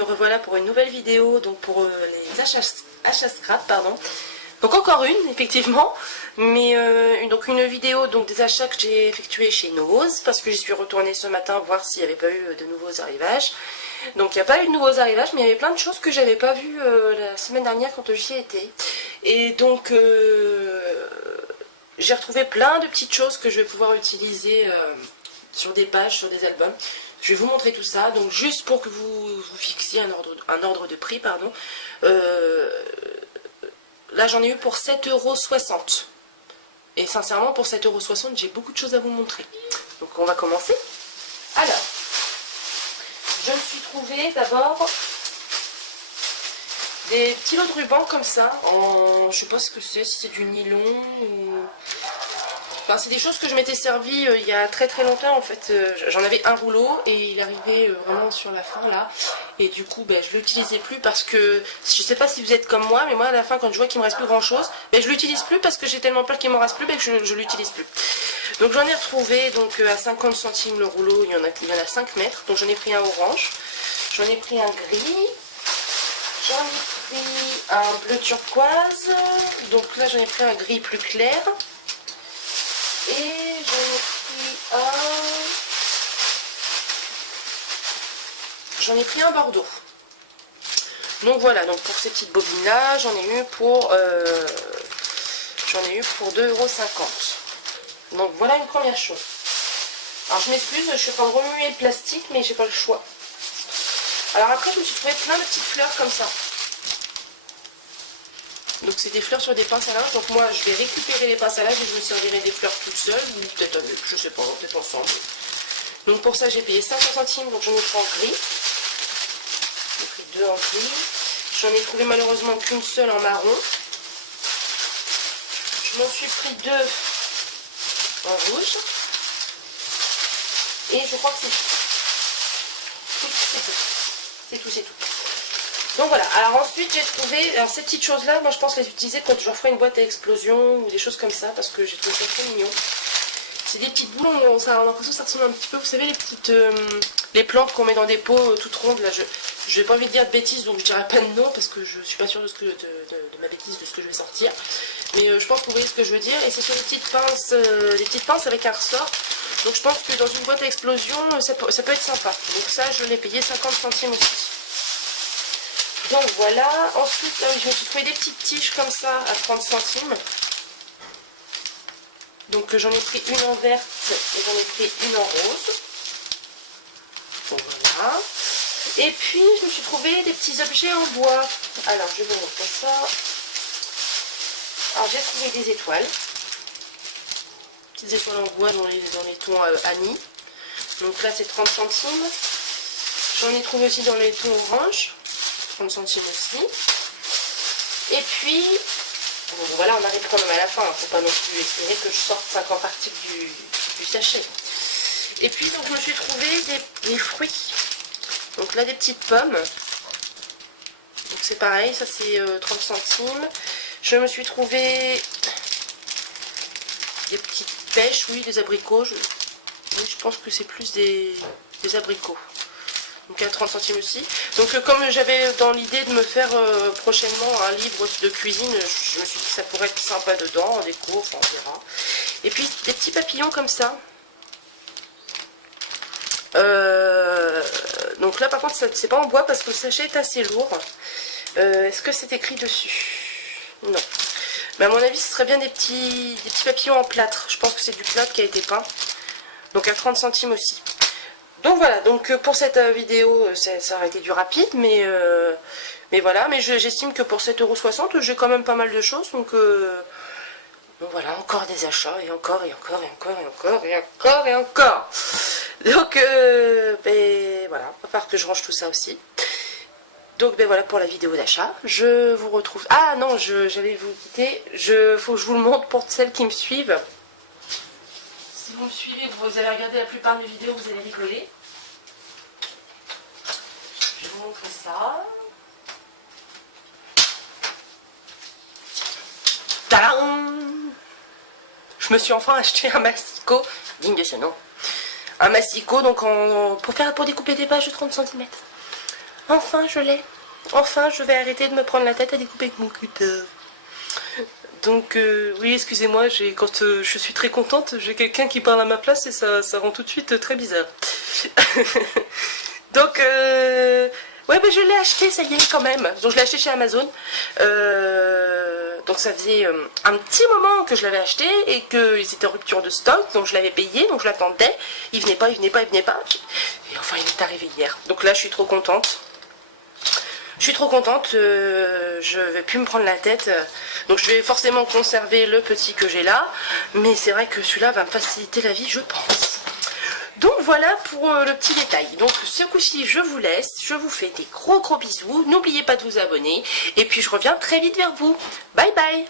me revoilà pour une nouvelle vidéo, donc pour les achats scrap, pardon. Donc encore une, effectivement, mais donc une vidéo donc des achats que j'ai effectués chez Nose, parce que j'y suis retournée ce matin voir s'il n'y avait pas eu de nouveaux arrivages. Donc il n'y a pas eu de nouveaux arrivages, mais il y avait plein de choses que j'avais pas vues la semaine dernière quand j'y étais. Et donc j'ai retrouvé plein de petites choses que je vais pouvoir utiliser sur des pages, sur des albums. Je vais vous montrer tout ça, donc juste pour que vous fixiez un ordre de prix, pardon. Là j'en ai eu pour 7,60 €. Et sincèrement pour 7,60 € j'ai beaucoup de choses à vous montrer. Donc on va commencer. Alors, je me suis trouvé d'abord des petits lots de ruban comme ça, en, je sais pas ce que c'est, si c'est du nylon ou... Enfin, c'est des choses que je m'étais servi il y a très longtemps en fait. J'en avais un rouleau et il arrivait vraiment sur la fin là. Et du coup je ne l'utilisais plus parce que, je sais pas si vous êtes comme moi, mais moi à la fin quand je vois qu'il me reste plus grand chose, je l'utilise plus parce que j'ai tellement peur qu'il m'en reste plus que je l'utilise plus. Donc j'en ai retrouvé donc à 50 centimes le rouleau, il y en a 5 mètres. Donc j'en ai pris un orange, j'en ai pris un gris, j'en ai pris un bleu turquoise, donc là j'en ai pris un gris plus clair. Et j'en ai pris un bordeaux. Donc voilà, donc pour ces petites bobines là, j'en ai eu pour 2,50 €. Donc voilà une première chose. Alors je m'excuse, je suis en train de remuer le plastique, mais j'ai pas le choix. Alors après je me suis trouvé plein de petites fleurs comme ça. Donc c'est des fleurs sur des pinces à linge, donc moi je vais récupérer les pinces à linge et je me servirai des fleurs toute seule, ou peut-être avec, je sais pas, peut-être ensemble. Donc pour ça j'ai payé 50 centimes, donc j'en ai pris en gris. J'ai pris 2 en gris. J'en ai trouvé malheureusement qu'une seule en marron. Je m'en suis pris 2 en rouge. Et je crois que c'est tout. C'est tout. Donc voilà, alors ensuite j'ai trouvé, alors ces petites choses là, moi je pense les utiliser quand je referai une boîte à explosion ou des choses comme ça, parce que j'ai trouvé ça très mignon. C'est des petites boules, on a l'impression que ça ressemble un petit peu, vous savez les petites, les plantes qu'on met dans des pots toutes rondes, là je n'ai pas envie de dire de bêtises, donc je dirais pas de nom, parce que je suis pas sûre de ma bêtise, de ce que je vais sortir. Mais je pense que vous voyez ce que je veux dire, et c'est sur des petites pinces avec un ressort. Donc je pense que dans une boîte à explosion, ça peut être sympa. Donc ça je l'ai payé 50 centimes aussi. Donc voilà, ensuite là, je me suis trouvé des petites tiges comme ça à 30 centimes. Donc j'en ai pris une en verte et j'en ai pris une en rose. Donc voilà. Et puis je me suis trouvé des petits objets en bois. Alors je vais vous montrer ça. Alors j'ai trouvé des étoiles. Petites étoiles en bois dans les tons Annie. Donc là c'est 30 centimes. J'en ai trouvé aussi dans les tons orange. 30 centimes aussi. Et puis, bon, voilà, on arrive quand même à la fin. Il ne faut pas non plus espérer que je sorte 50 articles du sachet. Et puis, donc, je me suis trouvé des fruits. Donc là, des petites pommes. Donc c'est pareil, ça c'est 30 centimes. Je me suis trouvé des petites pêches, oui, des abricots. Oui, je pense que c'est plus des abricots. Donc à 30 centimes aussi. Donc comme j'avais dans l'idée de me faire prochainement un livre de cuisine, je me suis dit que ça pourrait être sympa dedans, en déco, enfin on verra. Et puis des petits papillons comme ça. Donc là par contre c'est pas en bois parce que le sachet est assez lourd. Est-ce que c'est écrit dessus? Non. Mais à mon avis ce serait bien des petits papillons en plâtre. Je pense que c'est du plâtre qui a été peint. Donc à 30 centimes aussi. Donc voilà, donc pour cette vidéo, ça aurait été du rapide, mais voilà, mais j'estime que pour 7,60 € j'ai quand même pas mal de choses, donc voilà, encore des achats, et encore. Donc voilà, il va falloir que je range tout ça aussi. Donc voilà pour la vidéo d'achat, je vous retrouve... Ah non, j'allais vous quitter, faut que je vous le montre pour celles qui me suivent. Si vous me suivez, vous avez regardé la plupart de mes vidéos, vous allez rigoler. Je vais vous montrer ça. Tadam! Je me suis enfin acheté un masticot, digne de ce nom. Un masticot donc pour découper des pages de 30 cm. Enfin, je l'ai. Enfin, je vais arrêter de me prendre la tête à découper avec mon cutter. Donc, oui, excusez-moi, quand je suis très contente, j'ai quelqu'un qui parle à ma place et ça rend tout de suite très bizarre. Donc, ouais, mais je l'ai acheté, ça y est, quand même. Donc, je l'ai acheté chez Amazon. Donc, ça faisait un petit moment que je l'avais acheté et qu'ils étaient en rupture de stock. Donc, je l'avais payé, donc je l'attendais. Il venait pas, il venait pas, il venait pas. Et enfin, il est arrivé hier. Donc là, je suis trop contente. Je suis trop contente, je vais plus me prendre la tête, donc je vais forcément conserver le petit que j'ai là, mais c'est vrai que celui-là va me faciliter la vie, je pense. Donc voilà pour le petit détail. Donc ce coup-ci, je vous laisse, je vous fais des gros bisous, n'oubliez pas de vous abonner, et puis je reviens très vite vers vous. Bye bye.